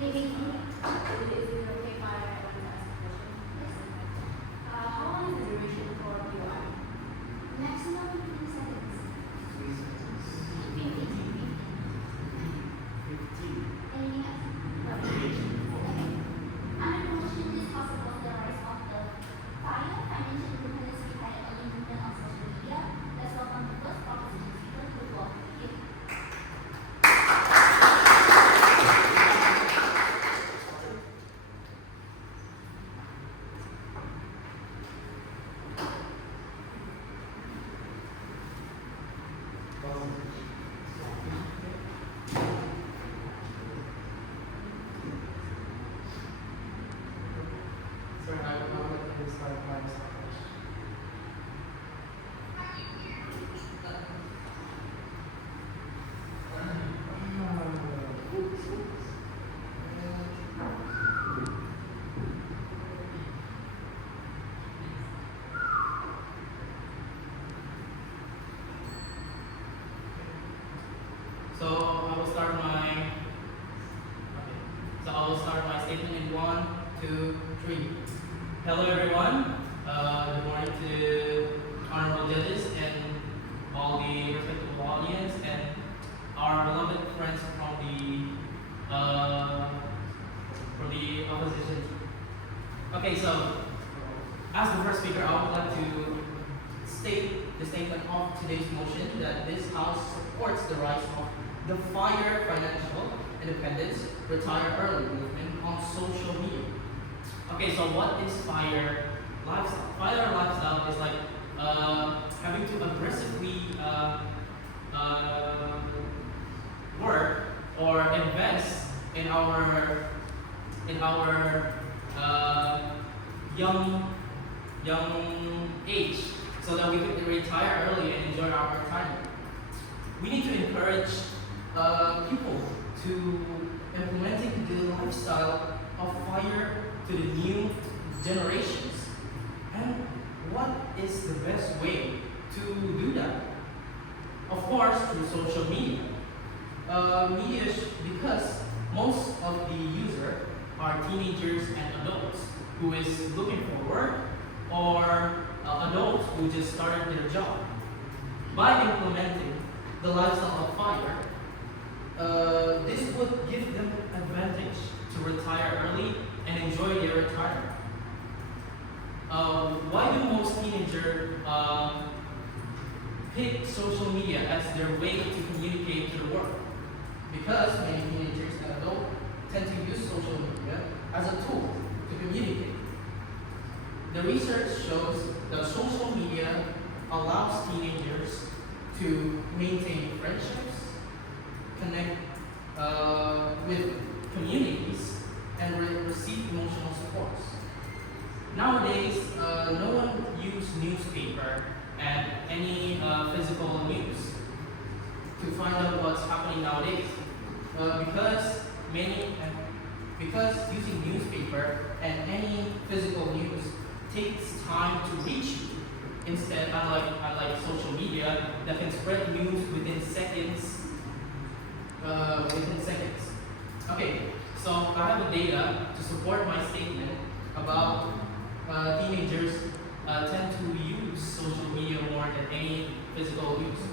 Maybe. Is it okay if I want to ask a question? Yes. How long is the duration for POI? Maximum 15 seconds. 3 seconds. 15. 15. Anything else? Duration. Okay. Under the motion, this possible the rise of the FIRE, financial independence behind early movement on social media. Let's welcome the first proposition speaker to the floor. Thank you. Sorry, I would not like to start my speech. So I will start my statement in 1, 2, 3. Hello everyone. Good morning to honorable judges and all the respectable audience and our beloved friends from the opposition. Okay, so as the first speaker, I would like to state the statement of today's motion that this House supports the rise of the FIRE financial independence, retire early movement on social media. Okay, so what is FIRE lifestyle? FIRE lifestyle is like having to aggressively work or invest in our young age so that we can retire early and enjoy our retirement. We need to encourage people to implementing the lifestyle of FIRE to the new generations. And what is the best way to do that? Of course, through social media. Because most of the users are teenagers and adults who is looking for work or adults who just started their job. By implementing the lifestyle of FIRE, this would give them advantage to retire early and enjoy their retirement. Why do most teenagers pick social media as their way to communicate their work? Because many teenagers and adults tend to use social media as a tool to communicate. The research shows that social media allows teenagers to maintain friendships, connect with communities, and receive emotional support. Nowadays, no one uses newspaper and any physical news to find out what's happening nowadays. Because using newspaper and any physical news takes time to reach you. Instead, unlike social media that can spread news within seconds. Okay, so I have a data to support my statement about teenagers tend to use social media more than any physical use.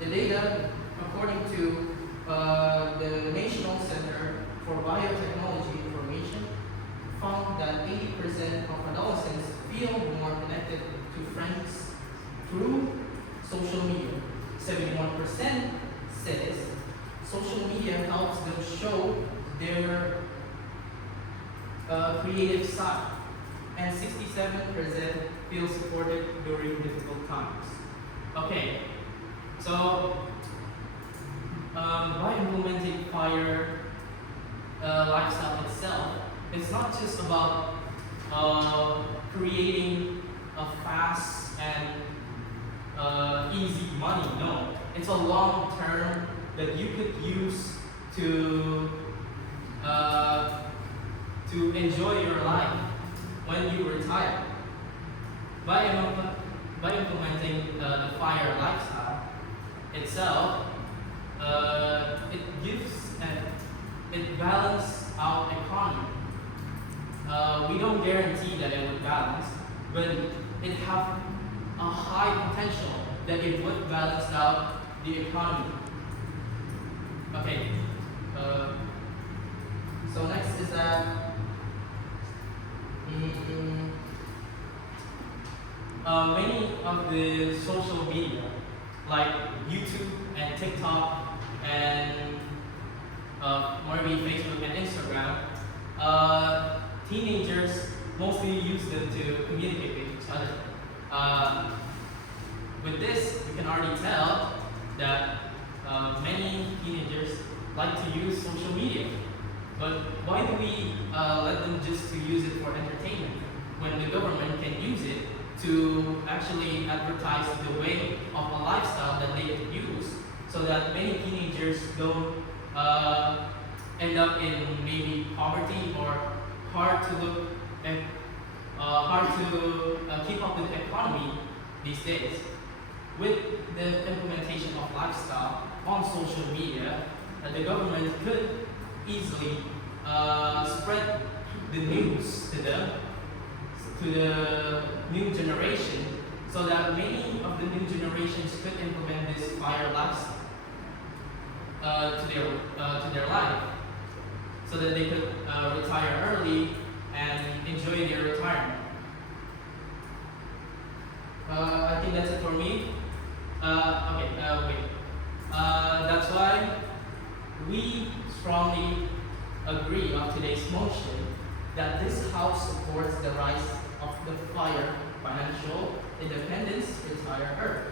The data, according to the National Center for Biotechnology Information, found that 80% of adolescents feel more connected to friends through social media. 71% says social media helps them show their creative side, and 67% feel supported during difficult times. Okay, so by implementing FIRE lifestyle itself, it's not just about creating a fast and easy money. No, it's a long term that you could use to enjoy your life when you retire. By implementing the FIRE lifestyle itself, it gives and it balances out guarantee that it would balance, but it have a high potential that it would balance out the economy. Okay. So next is that many of the social media, like YouTube and TikTok and maybe Facebook and Instagram, teenagers mostly use them to communicate with each other. With this, you can already tell that many teenagers like to use social media. But why do we let them just to use it for entertainment when the government can use it to actually advertise the way of a lifestyle that they can use so that many teenagers don't end up in maybe poverty or hard to look at, hard to keep up with the economy these days. With the implementation of lifestyle on social media, the government could easily spread the news to the new generation, so that many of the new generations could implement this fire lifestyle to their life, so that they could retire early and enjoy their retirement. I think that's it for me. Wait. That's why we strongly agree on today's motion that this House supports the rise of the FIRE Financial Independence Retire Earth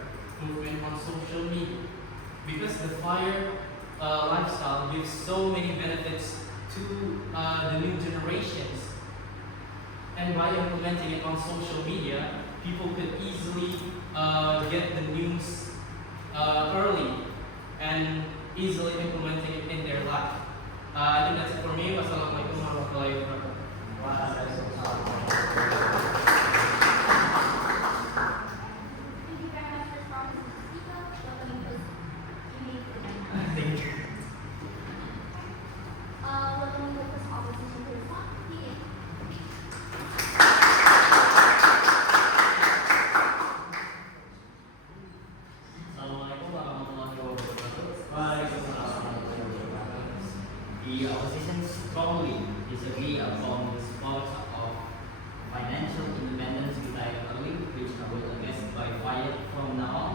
movement on social media, because the FIRE lifestyle gives so many benefits to the new generations, and by implementing it on social media, people could easily get the news early and easily implementing it in their life. I think that's it for me. Wassalamualaikum warahmatullahi wabarakatuh. Thank you very much for responding to the speaker. Welcome to you may present. Thank you. Welcome to the opposition to respond. Begin. Assalamualaikum warahmatullahi wabarakatuh. The opposition strongly disagree upon the support of financial independence retire early, which I will address by fire from now on,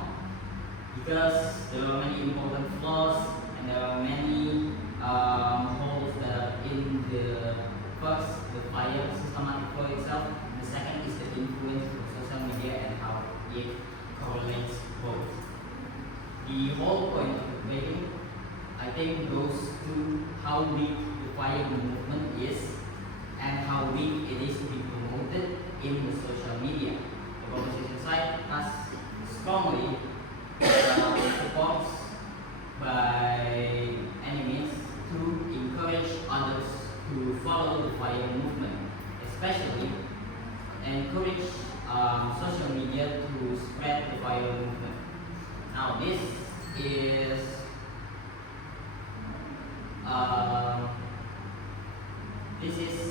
because there are many important flaws and there are many holes that are in the first, the fire systematic flaw itself. The second is the influence of social media and how it correlates both. The whole point of the debate, I think, goes to how weak the fire movement is and how weak it is to be promoted in the social media. The opposition side has strongly supports by any means to encourage others to follow the fire movement, especially encourage social media to spread the fire movement. Now this is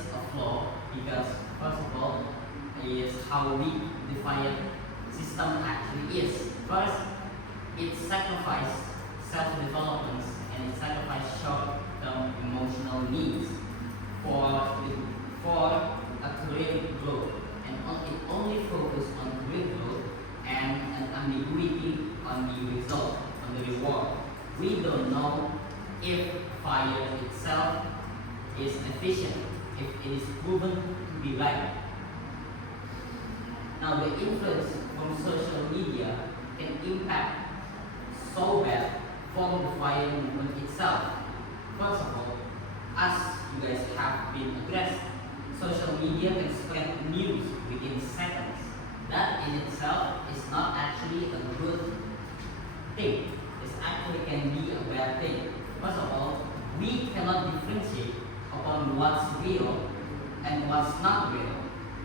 a flaw, because first of all is how weak the fire system actually is. First, it sacrifices self-development and it sacrifices short-term emotional needs for a career growth, and it only focuses on career growth and an ambiguity on the result, on the reward. We don't know if fire itself is efficient, if it is proven to be right. Now the influence from social media can impact so bad for the fire movement itself. First of all, as you guys have been addressed, social media can spread news within seconds. That in itself is not actually a good thing. It actually can be a bad thing. First of all, we cannot differentiate upon what's real and what's not real.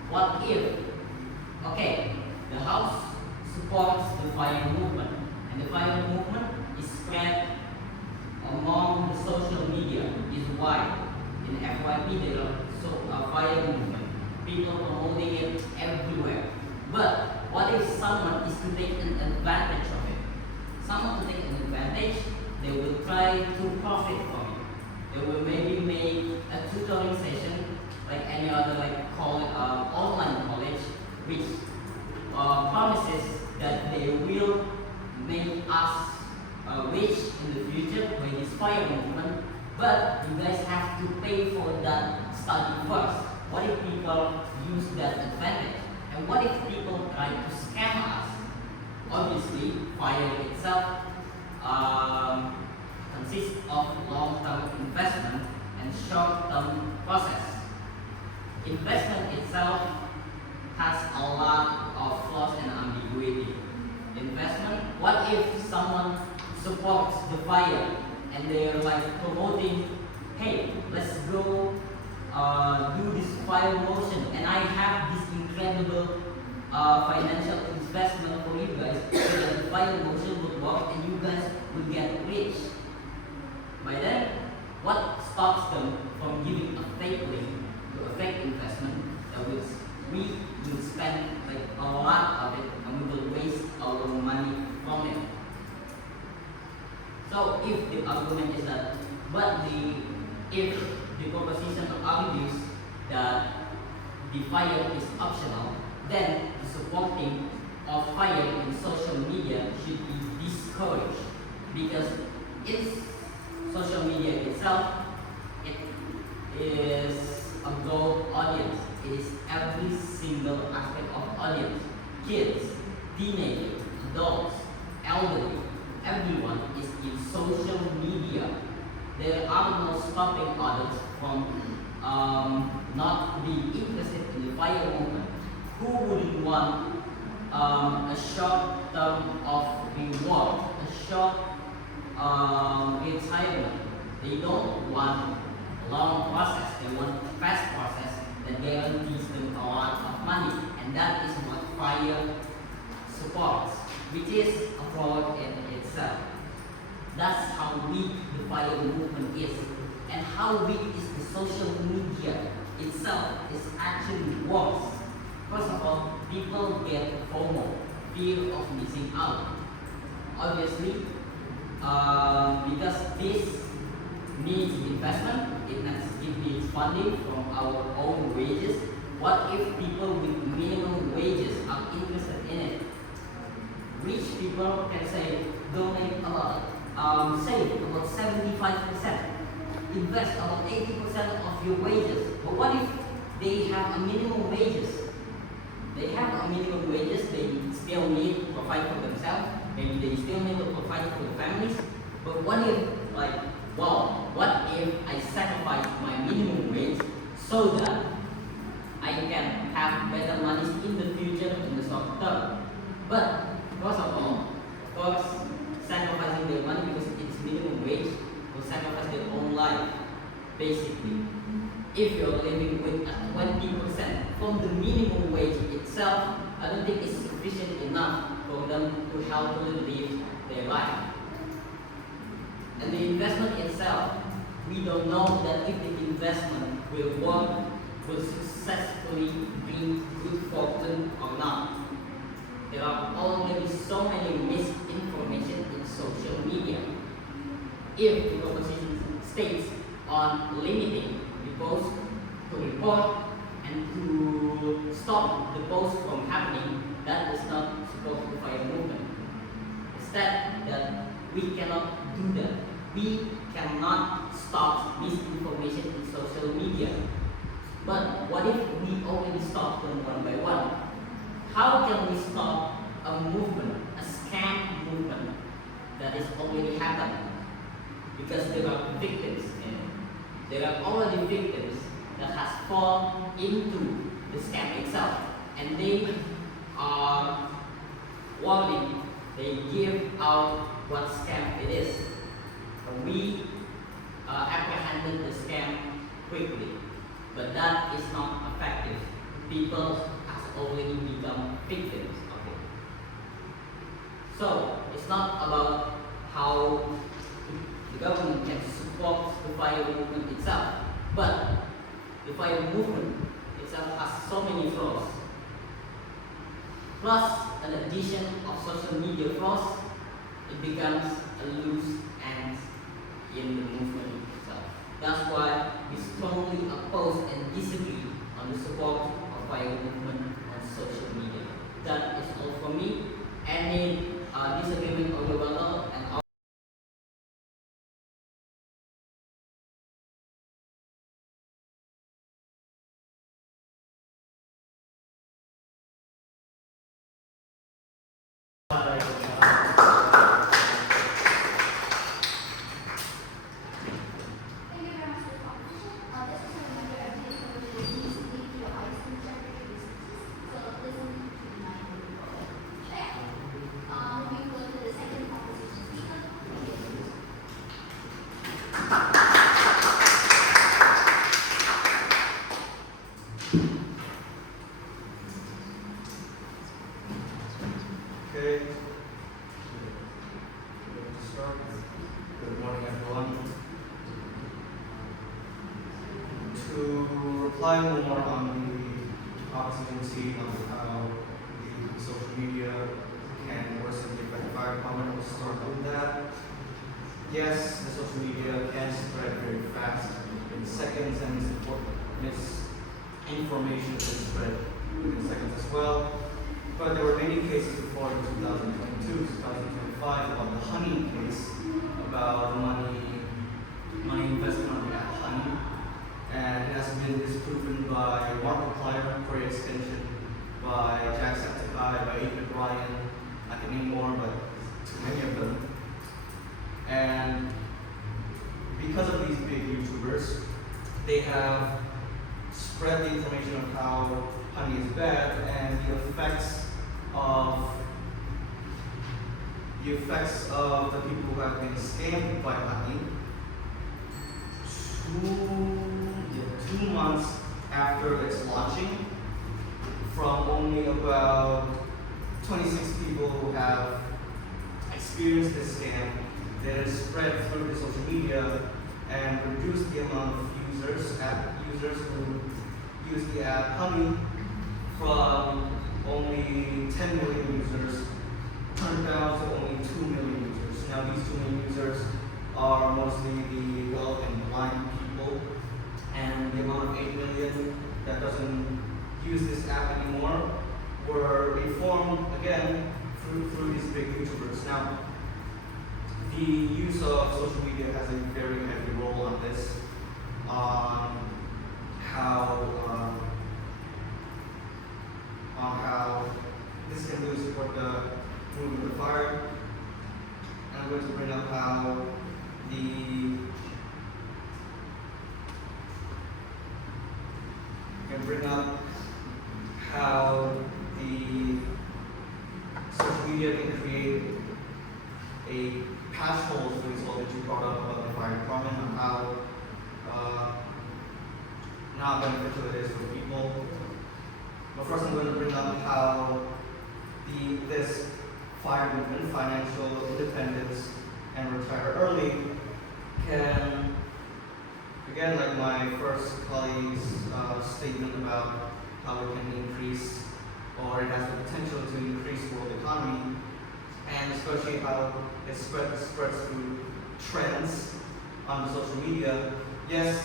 What if, okay, the House supports the fire movement, and the fire movement is spread among the social media, is wide. In FYP there are fire movement. people promoting it everywhere. But what if someone is to take an advantage of it? Someone to take an advantage, they will try to profit from it. They will maybe make a tutoring session like any other online college, which promises that they will make us rich in the future by this fire movement. But you guys have to pay for that study first. What if people use that advantage? And what if people try to scam us? Obviously, fire itself consists of long-term investment and short-term process. Investment itself has a lot of flaws and ambiguity. Investment, what if someone supports the fire and they're like promoting, hey, let's go do this fire motion, and I have this incredible financial investment for you guys so that the fire motion would work and you guys would get rich. By then, what stops them from giving a fake link to a fake investment that we will spend like a lot of it and we will waste our money from it? So if the argument is that, if the proposition argues that the fire is optional, then the supporting of fire in social media should be discouraged, because it's social media itself, it is a broad audience. It is every single aspect of audience. Kids, teenagers, adults, elderly, everyone is in social media. There are no stopping others from not being interested in the fire movement. Who wouldn't want a short term of reward, a short retirement? They don't want a long process, they want a fast process that guarantees them a lot of money. And that is what fire supports, which is a fraud in itself. That's how weak the fire movement is, and how weak is the social media itself is actually worse. First of all, people get FOMO, fear of missing out. Obviously, because this needs investment, it needs funding from our own wages. What if people with minimum wages are interested in it? Rich people can say, donate a lot. Save about 75%, invest about 80% of your wages. But what if they have a minimum wages? They have a minimum wages, they still need to provide for themselves, maybe they still need to provide for their families. But what if, what if I sacrifice my minimum wage so that I can have better money in the future, in the short term? But first of all, of course, sacrificing their money because it's minimum wage will sacrifice their own life, basically. If you're living with 20% from the minimum wage itself, I don't think it's sufficient enough for them to healthily live their life. And the investment itself, we don't know that if the investment will work, will successfully bring good fortune or not. There are already so many misinformation in social media. If the proposition states on limiting the post to report and to stop the post from happening, that is not supposed to fire movement. Instead, that we cannot do that. We cannot stop misinformation in social media. But what if we already stop them one by one? How can we stop a movement, a scam movement that is already happening? Because there are victims in it. There are already victims that has fallen into the scam itself, and they are warning. They give out what scam it is. We apprehended the scam quickly, but that is not effective. People has already become victims of it. So it's not about how the government can support the fire movement itself, but the fire movement itself itself has so many flaws. Plus, an addition of social media flaws, it becomes a loose end in the movement itself. That's why we strongly oppose and disagree on the support of fire movement on social media. That is all for me. Any disagreement or rebuttal and Thank you very much for the conversation. This is a reminder I'm taking over the meetings with your high school gender resources. So listen to my report. Okay. We go to the second conversation speaker. Okay. Start. Good morning, everyone. To reply more on the oxygen scene on how the social media can worsen the effect of fire department, we'll start with that. Yes, the social media can spread very fast in seconds, and misinformation can spread within seconds as well. But there were many cases before in 2022, 2025 about the honey case, about money investment on the app honey, and it has been disproven by Markiplier, Korea Extension, by Jacksepticeye, by Ethan Ryan. I can name more, but too many of them. And because of these big YouTubers, they have spread the information of how honey is bad and the effects of the people who have been scammed by honey. 2 months after its launching, from only about 26 people who have experienced this scam, that has spread through the social media and reduced the amount of app users who use the app Honey from only 10 million users turned down to only 2 million users. Now these 2 million users are mostly the deaf and blind people, and the amount of 8 million that doesn't use this app anymore were informed again through these big YouTubers. Now, the use of social media has a very heavy role on this, on how this can really support the movement of fire. And I'm going to bring up how the social media can create a patch hole for this all that you brought up about the fire department and how not beneficial it is for people. But first I'm going to bring up how this fire movement, financial independence, and retire early can, again, like my first colleague's statement about how it can increase, or it has the potential to increase world economy, and especially how it spreads through trends on the social media. Yes,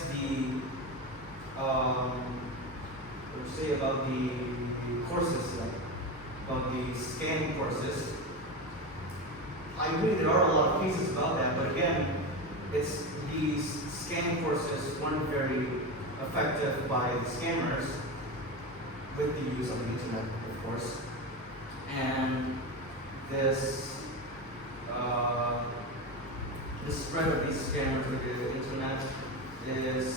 what you say about the courses, like about the scam courses. I agree there are a lot of cases about that, but again, it's these scam courses weren't very effective by the scammers with the use of the internet, of course. And this the spread of these scammers with the internet is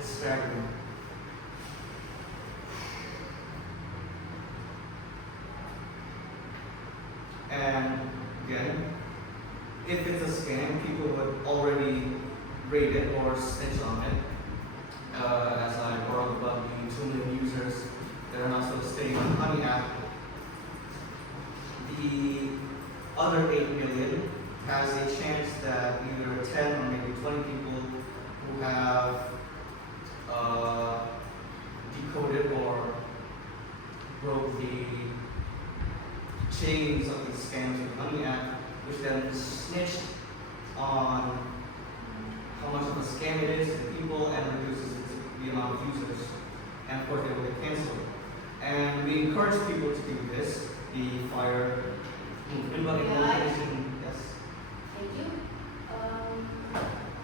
staggering. And again, if it's a scam, people would already rate it or snitch on it. As I brought up about the 2 million users that are not supposed to stay on Honey app, the other 8 million has a chance that either 10 or maybe 20 people who have decoded or broke the chains of the scams of the Honey app, which then snitched on how much of a scam it is to people and reduces the amount of users. And of course, they will get canceled. And we encourage people to do this. The fire movement, but Yeah. yes. Thank you.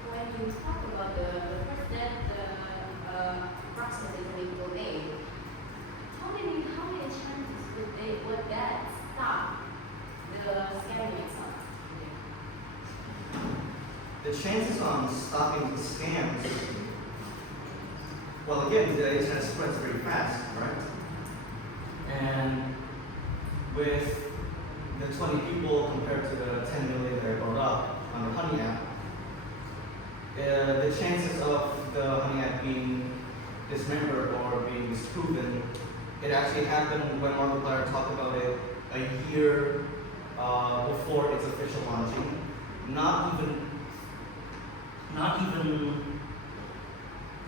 When you talk about the first that approximately people made, how many chances would that stop the scamming itself? The chances on stopping the scams, well, again, the internet spreads very fast, right? And with the 20 people compared to the 10 million that are brought up on the Honey app, the chances of the Honey app being dismembered or being disproven, it actually happened when Markiplier talked about it a year before its official launching. Not even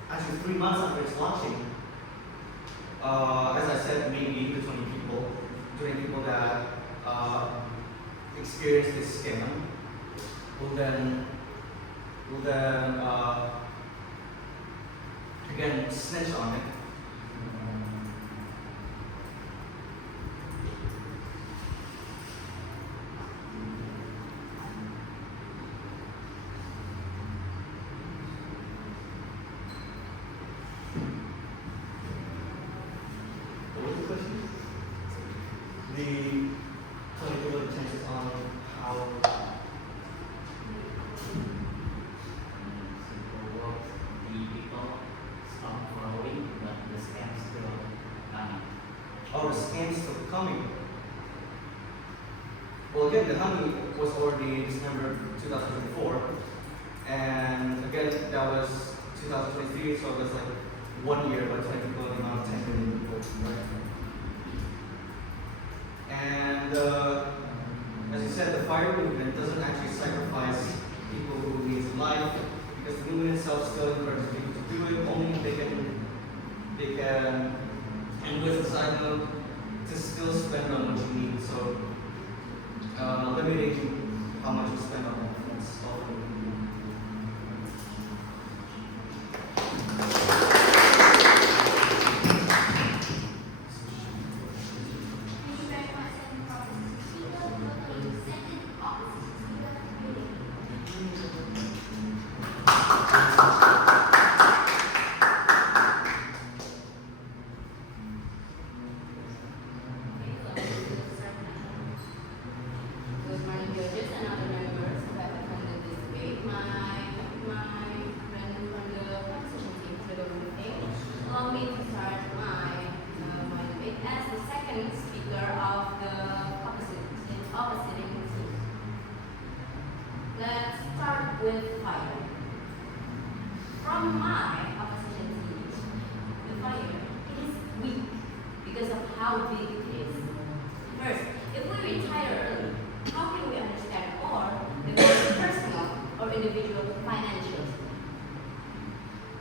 actually 3 months after its launching. As I said, maybe the 20 people that experience this scam will then again snitch on it. What was the question? The 20 people chances on how Simple work, the people stop following, but the scam still coming. the scams still coming. Well, again, the Honey was already December 2024, and again, that was 2023, so it was like 1 year, but 20 people, the amount of 10 million people, right? And as you said, the fire movement doesn't actually sacrifice people who need life, because the movement itself still encourages people to do it, only if they can, and with a side note, to still spend on what you need. So limiting how much you spend on that. That's all. Thank you very much, and Proposition Speaker. The second Opposition Speaker, meeting. Good morning, judges and other members who have attended this debate. My friend from the opposition team for the meeting, allow me to start my debate as the second speaker of the oppositing team. Let's start with fire. From my opposition team, the fire is weak because of how big it is. First, if we retire early, how can we understand or develop personal or individual financials?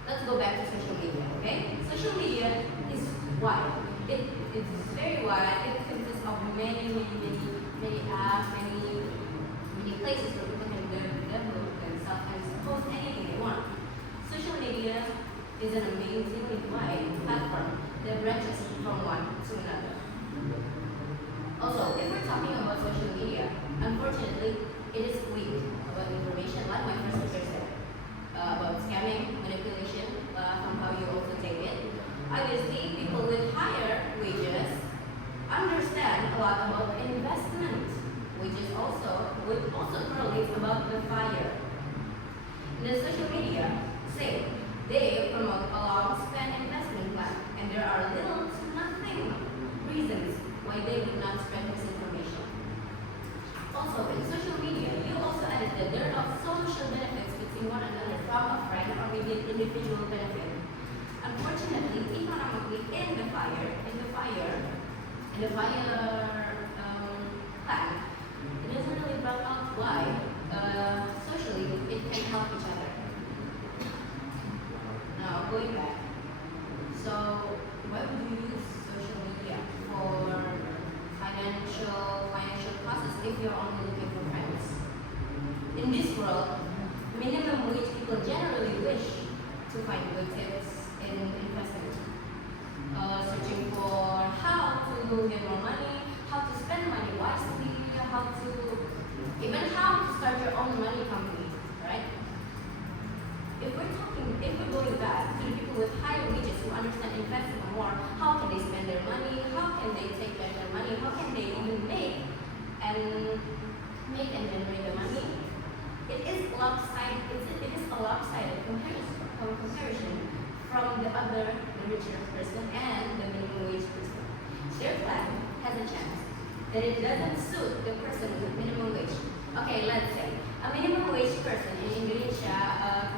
Let's go back to social media, okay? Social media is wide. It is very wide. It consists of many apps, many places where people can develop themselves and post anything they want. Social media is an amazingly wide platform that branches from one to another. Also, if we're talking about social media, unfortunately, it is weak about information, like my first speaker said, about scamming, manipulation, from how you also take it. Obviously, people with higher wages understand a lot about investment, which also correlates about the fire. In the social media, say, they promote a long-span investment plan, and there are little to nothing reasons why they would not spread misinformation. Also, in social media, you also added that there are social benefits between one another from a friend or maybe an individual benefit. Unfortunately, economically, in the fire plan, it doesn't really brought out why socially it can help each other. world, minimum wage people generally wish to find good tips in investment. Searching for how to get more money, how to spend money wisely, even how to start your own money company, right? If we're going back to the people with higher wages who understand investing more, how can they spend their money? How can they take back their money? How can they even make and generate the money? It is lopsided. It is a lopsided comparison from the richer person and the minimum wage person. Their plan has a chance that it doesn't suit the person with minimum wage. Okay, let's say a minimum wage person in Indonesia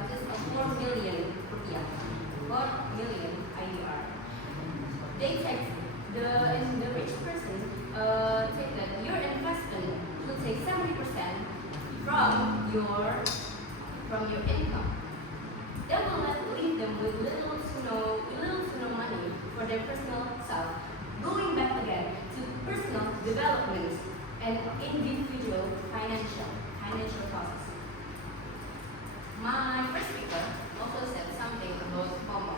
consists of 4 million rupiah, 4 million IDR. They take the rich person take that your investment will take 70% from your income. That will leave them with little to no money for their personal self, going back again to personal development and individual financial process. My first speaker also said something about FOMO,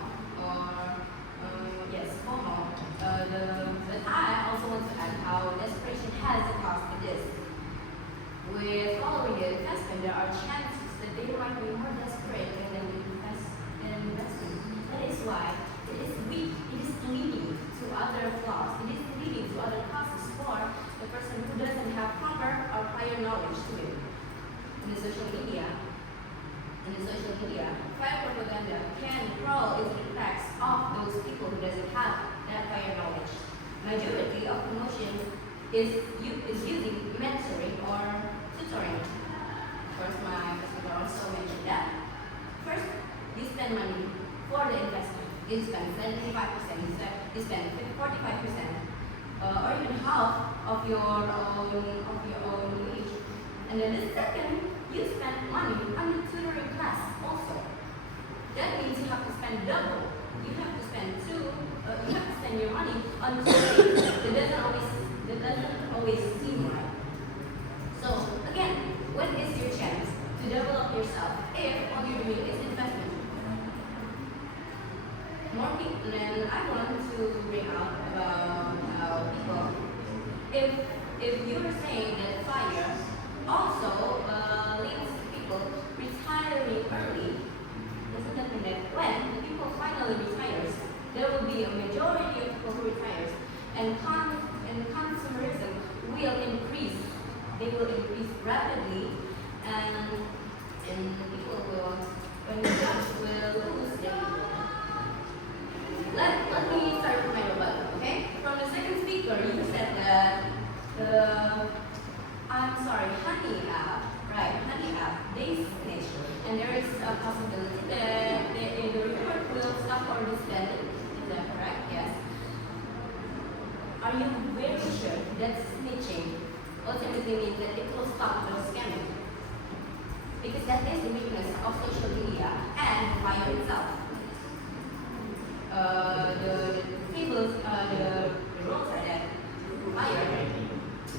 FOMO. But I also want to add how desperation has a cost to this. With following the investment, there are chances that they might be more desperate than investing. That is why it is weak. It is leading to other flaws. It is leading to other causes for the person who doesn't have proper or prior knowledge to it. In the social media, prior propaganda can crawl into the cracks of those people who doesn't have that prior knowledge. Majority of promotion is using mentoring or tutoring. Of course, my husband also mentioned that. First, you spend money for the investment. You spend 75%, you spend 45%, or even half of your own wage. And then the second, you spend money on the tutoring class also. That means you have to spend double. You have to spend your money on tutoring. That doesn't always seem right. So again, when is your chance to develop yourself if all you're doing is investment? More people, and I want to bring out about how people, if you're saying that FIRE also leads to people retiring early, doesn't that mean that when the people finally retires, there will be a majority of people who retires, and consumerism will increase. They will increase rapidly, and people will, when the jobs will lose their people. Let me start with my rebuttal, okay? From the second speaker, you said that Honey app, they snitch, and there is a possibility that the report will stop or disband it. Is that correct? Yes. Are you very sure that snitching ultimately means that it will stop those scamming? Because that is the weakness of social media and FIRE itself. The tables, the rules are that FIRE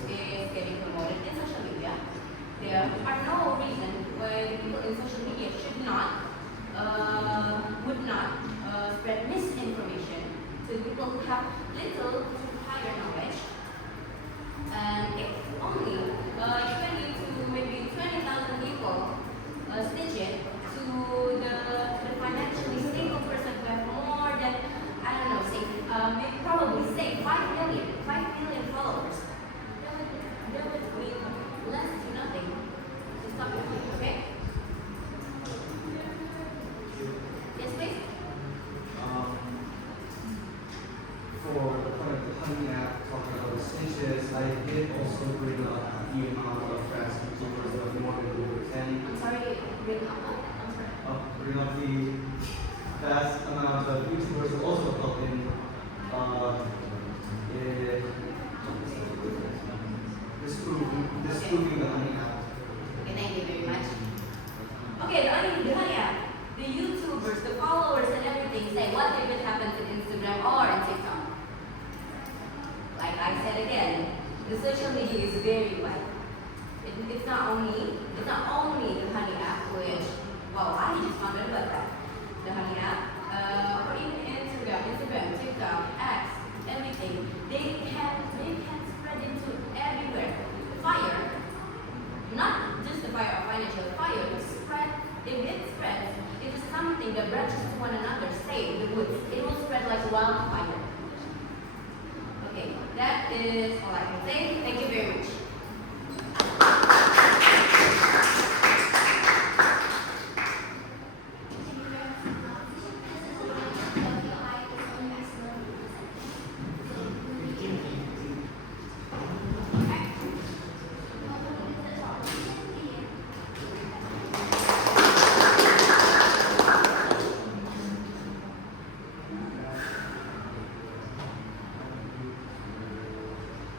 is getting promoted in social media. There are no reason why the people in social media would not spread misinformation to people who have little to higher knowledge. And if only 20 to maybe 20,000 people snitch it to the financially stable person who have more than, I don't know, say, probably say 5 million followers, that would mean less to nothing to stop it, okay? Yes, please? For the point of the Honey app, talking about the snitches, I did also bring up the amount of fast YouTubers that have more than over 10. I'm sorry, bring up what? I'm sorry. Bring up the vast amount of YouTubers who also help in disproving the Honey app. Okay, thank you very much. Okay, the Honey app, the YouTubers, the followers and everything say, what if it happens in Instagram or in TikTok? Like I said again, the social media is very wide. It's not it's not only the Honey app, which, wow, I just found out about that. The Honey app, or even Instagram, TikTok, X, everything. They can spread into everywhere. The fire, not just the fire of financial fire, but spread. If it spreads, it is something that branches to one another. Say the woods, it will spread like wildfire. Okay, that is all I can say. Thank you very much.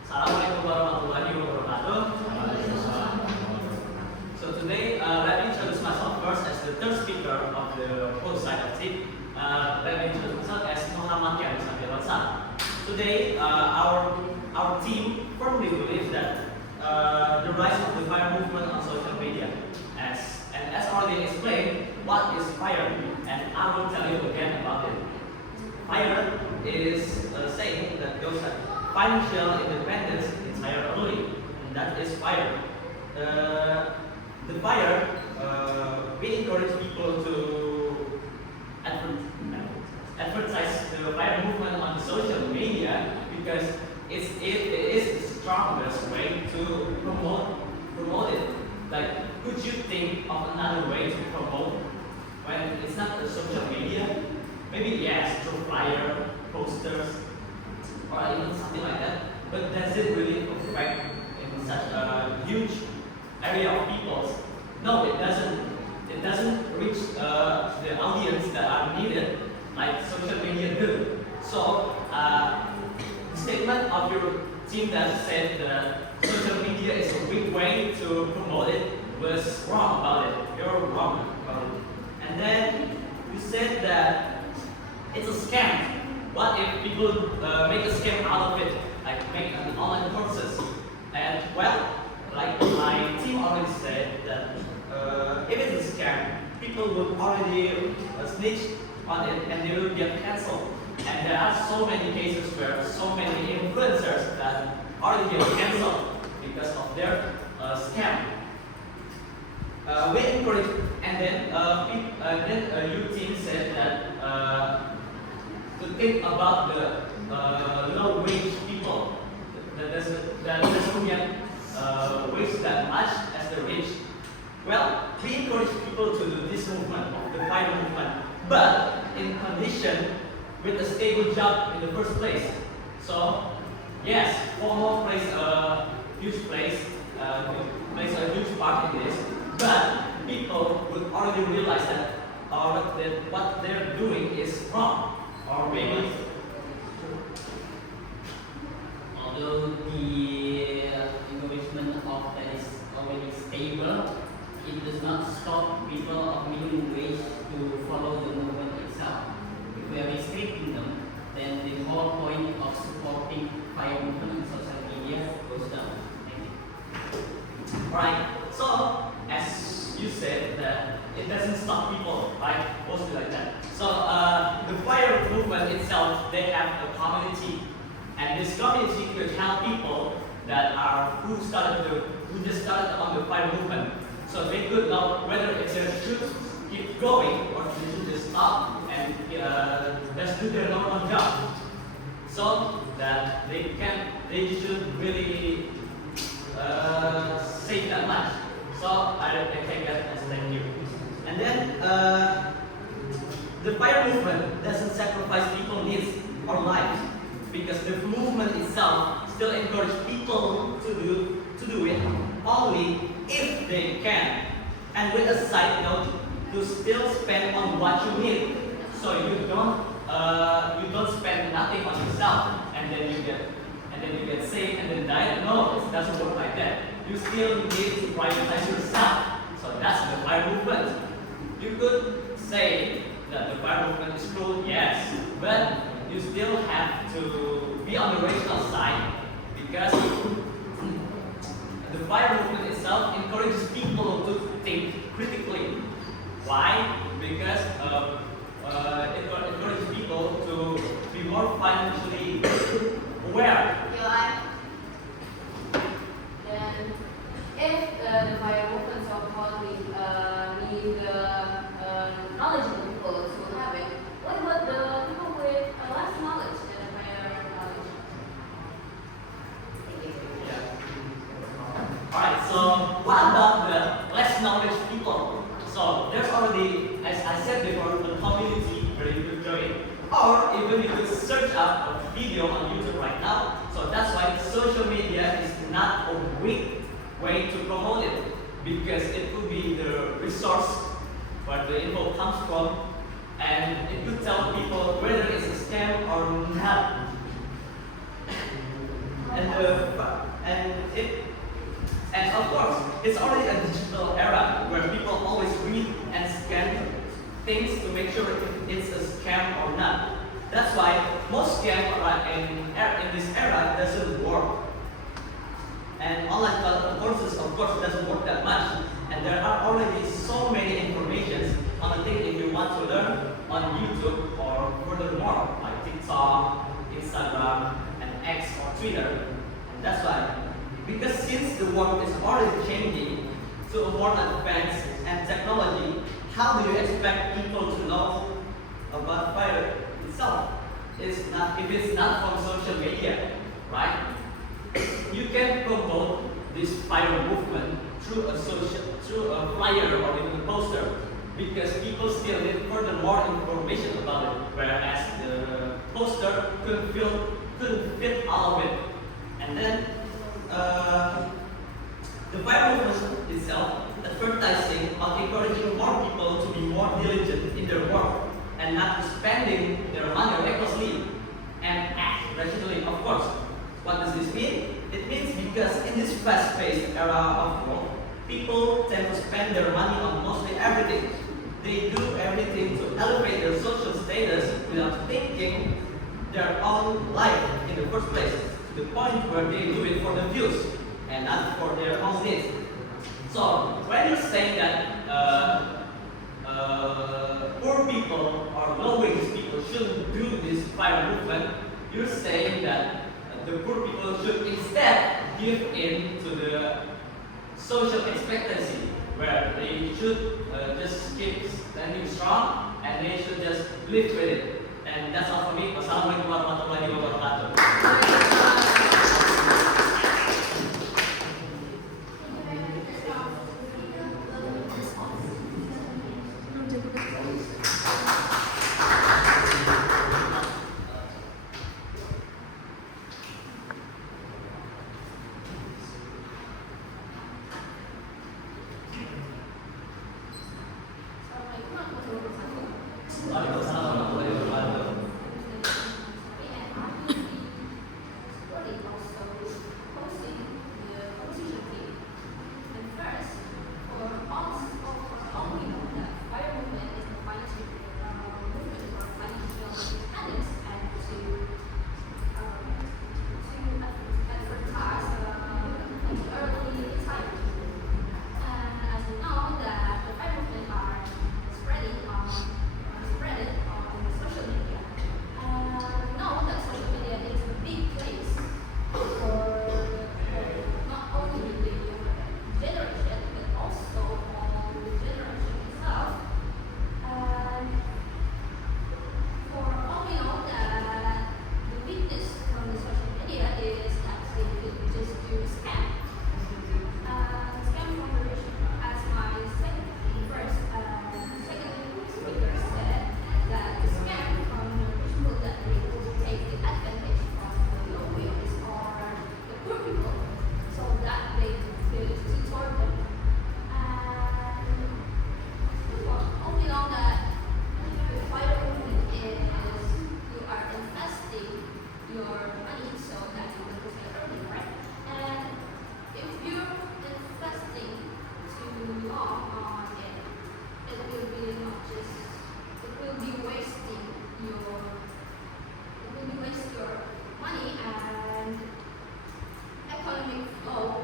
Assalamualaikum warahmatullahi wabarakatuh. So today, let me introduce myself first as the third speaker of the whole faculty. Let me introduce myself as Muhammad Kian Sabiransa. Today, our team firmly believes that the rise of the fire movement on social media, as already explained, what is fire, and I will tell you again about it. Fire is saying that goes like financial independence entirely, and that is fire. The fire, we encourage people to advertise the fire movement on social media because it is the strongest way to promote it. Like, could you think of another way to promote when it's not the social media? Maybe yes, through flyer, posters, or even something like that. But does it really affect in such a huge area of people? No, it doesn't. It doesn't reach the audience that are needed like social media do. So, the statement of your team that said that social media is a weak way to promote it was wrong about it. You're wrong about it. And then you said that it's a scam. What if people make a scam out of it, like make an online courses? And well, like my team already said that if it's a scam, people will already snitch on it and they will get cancelled. And there are so many cases where so many influencers that already get cancelled because of their scam. We encourage, and then your team said that to think about the low wage people that doesn't get wage that much as the rich. Well, we encourage people to do this movement, the fire movement, but in condition with a stable job in the first place. So, yes, formal plays a huge plays a huge part in this, but people would already realize that what they're doing is wrong, or maybe. Although the encouragement of that is already stable, it does not stop people of minimum wage to follow the movement itself. If we are restricting them, then the whole point of supporting fire movement on social media goes down. Thank you. Right. So, as you said, that it doesn't stop people, right? Mostly like that. So, the fire movement itself, they have a community, and this community could help people that are who just started on the fire movement. So they could know whether they should keep going or they should just stop and just do their normal job. So that they should really save that much. So I take that as thank you. And then the fire movement doesn't sacrifice people's needs or lives because the movement itself still encourages people to do it only if they can, and with a side note to still spend on what you need, so you don't spend nothing on yourself and then you get sick and then die. No, it doesn't work like that. You still need to prioritize yourself. So that's the fire movement. You could say that the fire movement is cruel, yes, but you still have to be on the rational side because the fire movement itself encourages Why? Because it encourages people to be more financially aware. You like? Then, if the fire movement so-called need knowledgeable people to have it, what about the people with less knowledge than the fire knowledge? Thank you. Alright, so what about the less knowledge people? So there's already, as I said before, the community where you could join. Or even you could search up a video on YouTube right now. So that's why social media is not a weak way to promote it. Because it could be the resource where the info comes from, and it could tell people whether it's a scam or not. And of course, it's already a digital era where people always read and scan things to make sure if it's a scam or not. That's why most scams in this era doesn't work. And online courses, of course, doesn't work that much. And there are already so many informations on the thing if you want to learn on YouTube or furthermore, like TikTok, Instagram, and X or Twitter. And that's why, because since the world is already changing to a more advanced and technology, how do you expect people to know about fire itself? If it's not from social media, right? You can promote this fire movement through a flyer or even a poster, because people still need further information about it, whereas the poster couldn't fit all of it. And then the fire movement itself advertising on encouraging more people to be more diligent in their work and not spending their money recklessly and act rationally, of course. What does this mean? It means because in this fast-paced era of work, people tend to spend their money on mostly everything. They do everything to elevate their social status without thinking their own life in the first place, to the point where they do it for the views and not for their own needs. So when you say that poor people or low-wage people shouldn't do this fire movement, you're saying that the poor people should instead give in to the social expectancy, where they should just keep standing strong and they should just live with it. And that's all for me. Wassalamualaikum warahmatullahi wabarakatuh.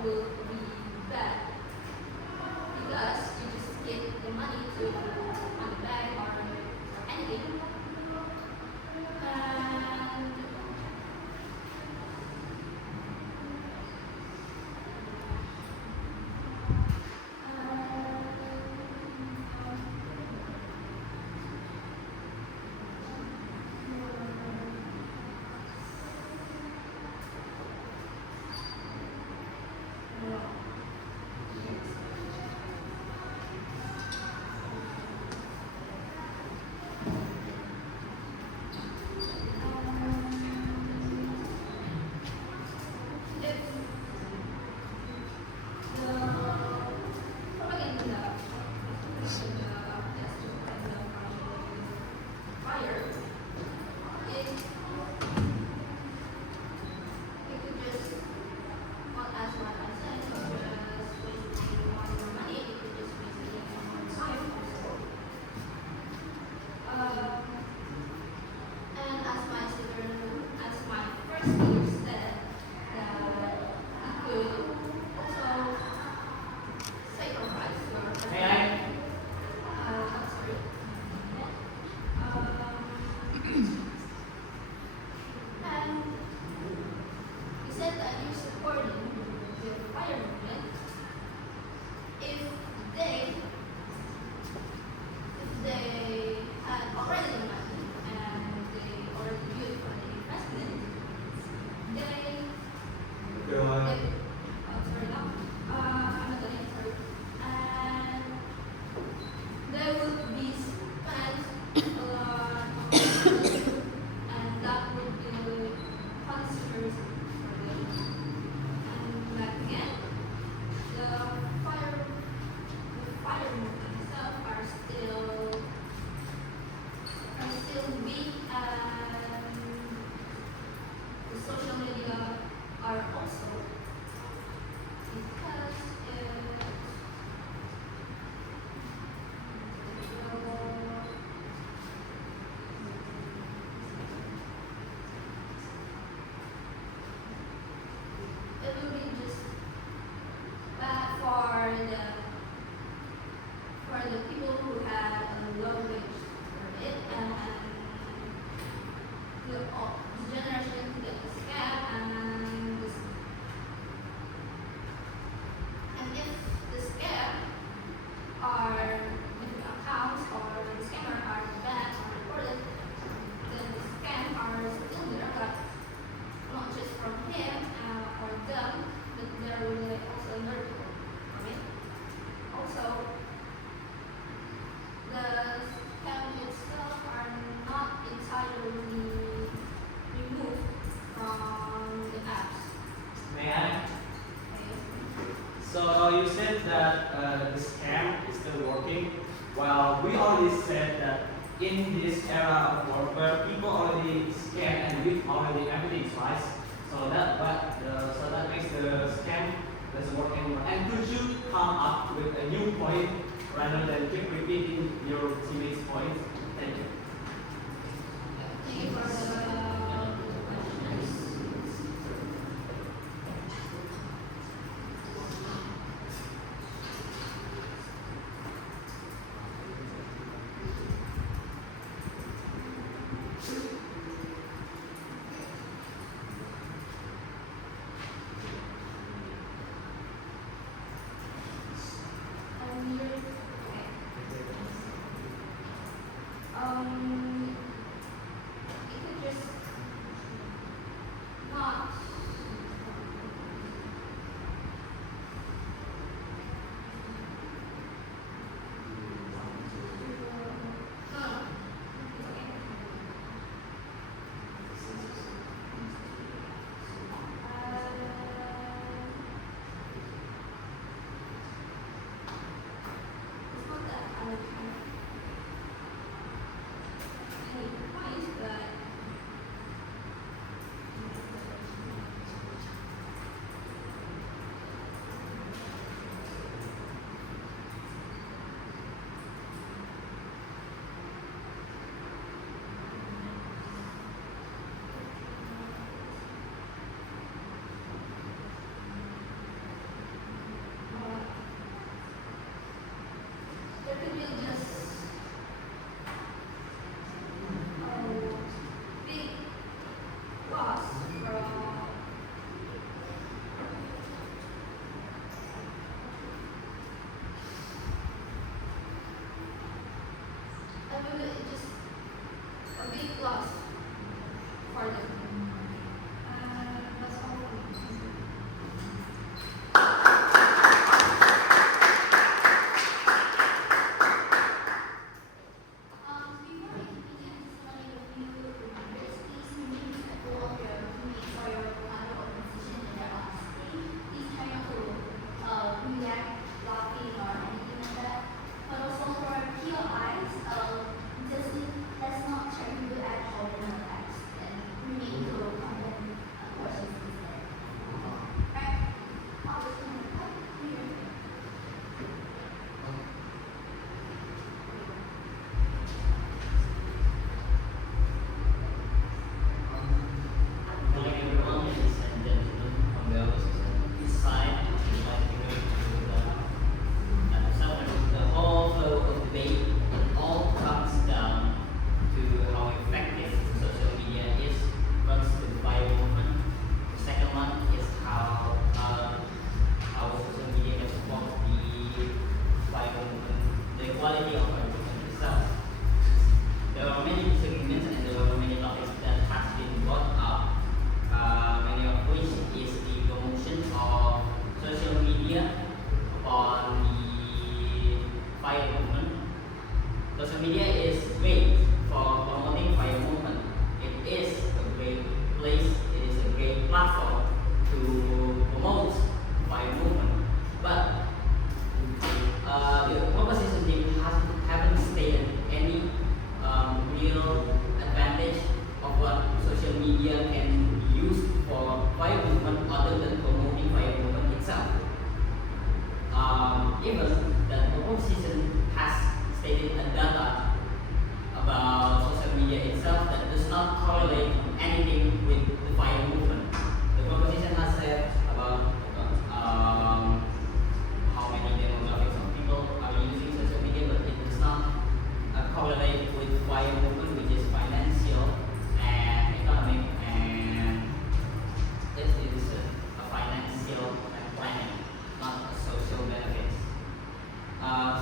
Will be bad because you just get the money to And So you said that the scam is still working. Well, we already said that in this era of warfare, people already scam and with already evidence, right? So that makes the scam doesn't work anymore. And could you come up with a new point rather than keep repeating your teammates' points? Thank you. thank you for the questions. It could just will it just a big loss for them. That's all for me. Before we begin, just wanted a few reminders. Please remain respectful of your teammates or your other organization in their honesty. Please try not to react laughing or anything like that. But also for POIs, let's not try to do ad hoc attacks and remain to content questions instead. Right? I'll just turn it up here. Good morning, everyone, ladies and gentlemen, on the opposition side. I would like to go to summary. The whole flow of debate, it all comes down to how effective social media is. First, the bio movement. The second one is how social media can support the bio movement, the quality of bio movement itself. There are many disagreements and there are many topics that has been brought up, many of which is the promotion of social media upon the fire movement. Social media is great for promoting fire movement. It is a great place, it is a great platform to promote fire movement. But the opposition team haven't stated any real advantage of what social media can be used for fire movement other than promoting fire movement itself. Even the opposition has stated a data about social media itself that does not correlate anything with the fire movement. The proposition has said about how many demographics of people are using social media, but it does not correlate with fire movement, which is financial and economic, and this is a financial and planning, not a social benefits.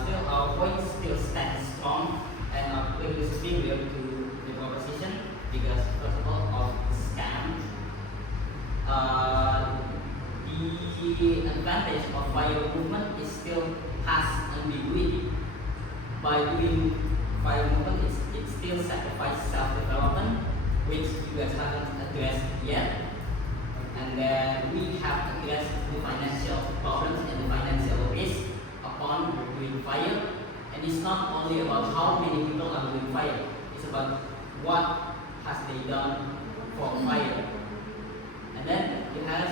Still, our point still stands strong and are clearly superior to the proposition because, first of all, of the scam. The advantage of fire movement is still has ambiguity. By doing fire movement, it still sacrifices self-development, which you guys haven't addressed yet. And then we have addressed the financial problems and the financial risk upon doing fire. And it's not only about how many people are doing fire, it's about what has they done for fire. And then you haven't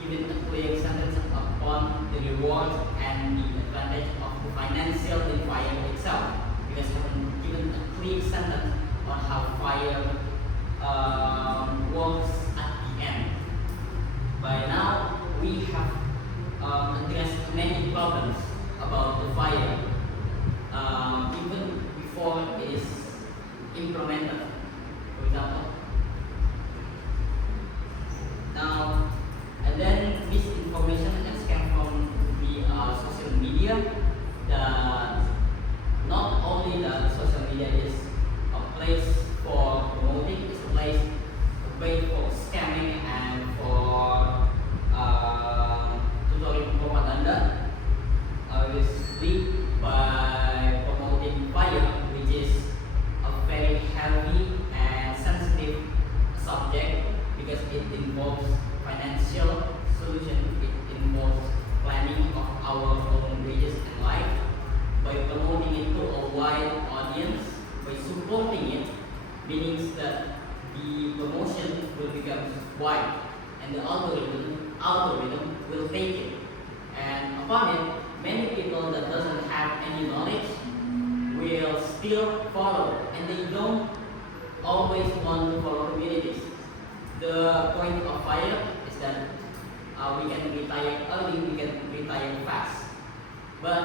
given a clear sentence upon the reward and the advantage of the financial in fire itself. You guys haven't given a clear sentence on how fire works at the end. By now, we have addressed many problems about the fire, even before it is implemented. For example, now, and then misinformation and scam from the social media. Not only that social media is a place for promoting, it's a place for scamming and for tutoring propaganda, obviously by promoting fire, which is a very heavy and sensitive subject because it involves financial solution, it involves planning of our own wages and life. By promoting it to a wide audience, by supporting it, means that the promotion will become wide and the algorithm will take it. And upon it, many people that doesn't have any knowledge will still follow, and they don't always want to follow communities. The point of fire is that we can retire early, we can retire fast. But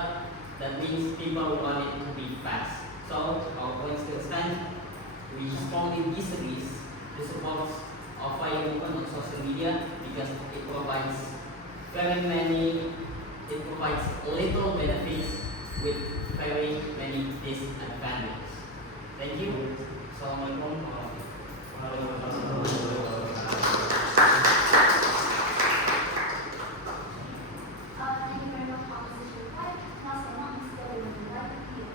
that means people want it to be fast. So our point still stands. We strongly disagree the support of fire movement on social media because it provides little benefits with very many disadvantages. Thank you. Assalamualaikum warahmatullahi Thank you very much for this reply. Now, someone is going to write here.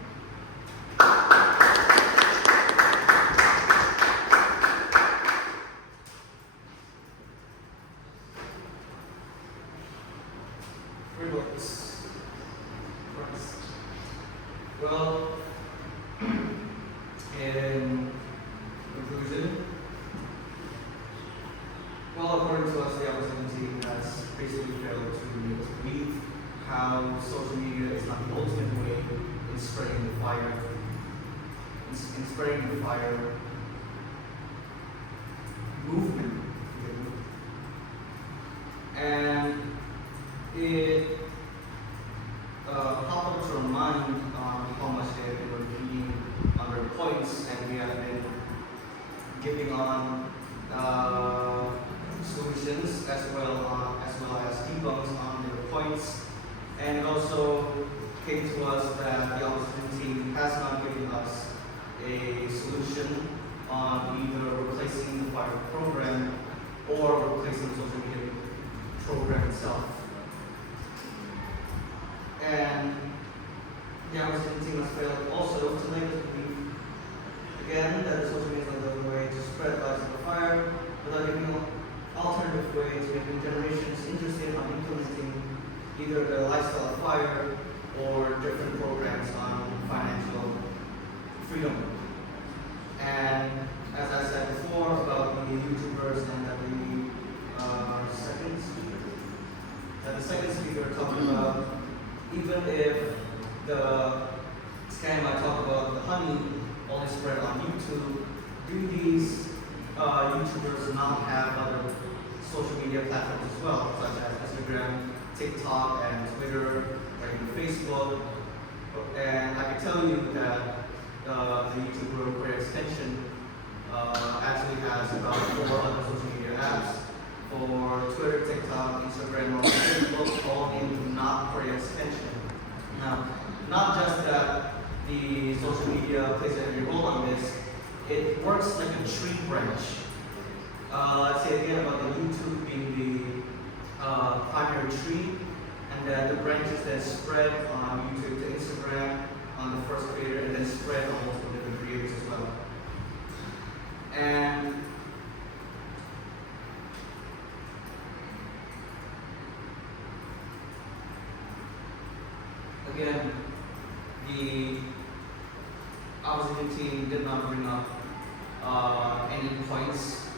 Rewards. First. Well, in conclusion, well, according to us, the opposition has basically failed to meet how social media is not the ultimate way in spreading the fire, in spreading the fire movement. And it popped up to our mind on how much they have been repeating on their points, and we have been giving on solutions as well as debunks on their points. And it also came to us that the opposition team has not given us a solution on either replacing the fire program or replacing the social media program itself. And the opposition team has failed also to make us believe again that the social media is not the way to spread lights on the fire, without giving an alternative way to making generations interested in implementing either the lifestyle of fire or different programs on financial freedom. And as I said before about the YouTubers and that the second speaker talked about, even if the scam I talked about, the honey, only spread on YouTube, do these YouTubers not have other social media platforms as well, such as Instagram, TikTok, and Twitter, or even Facebook? And I can tell you that the YouTuber Career Extension actually has about 4 other social media apps for Twitter, TikTok, Instagram, or Facebook, all in not Career Extension. Now, not just that the social media plays a heavy role on this, it works like a tree branch. Let's say again about the YouTube being the primary tree, and then the branches then spread on YouTube to Instagram on the first creator, and then spread on multiple different creators as well. And again, the opposition team did not bring up any points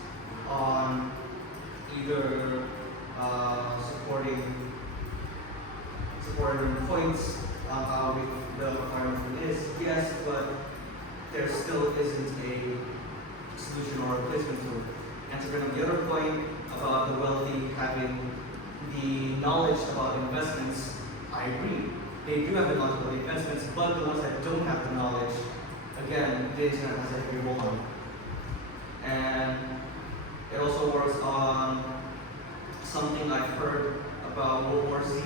on either supporting points on how the environment is. Yes, but there still isn't a solution or a replacement to it. And to bring up the other point about the wealthy having the knowledge about investments, I agree. They do have the knowledge about the investments, but the ones that don't have the knowledge, again, the internet has a heavy role on it. And it also works on something I've heard about World War Z.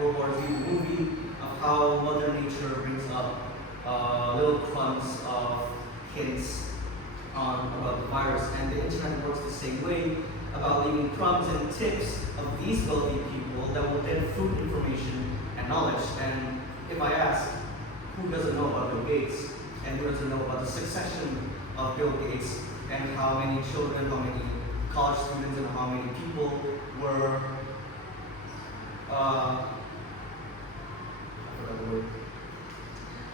World War Z, the movie, of how Mother Nature brings up little crumbs of hints on about the virus. And the internet works the same way, about leaving crumbs and tips of these wealthy people that will then fruit information and knowledge. And if I ask, who doesn't know about Bill Gates, and who doesn't know about the succession of Bill Gates, and how many children, how many college students, and how many people were, I forgot the word,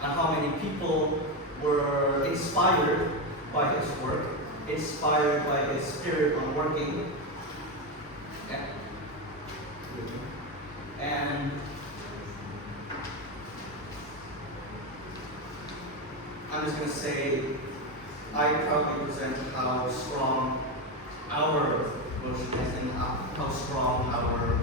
and how many people were inspired by his work, inspired by his spirit on working, and I'm just going to say, I proudly present how strong our motion is and how strong our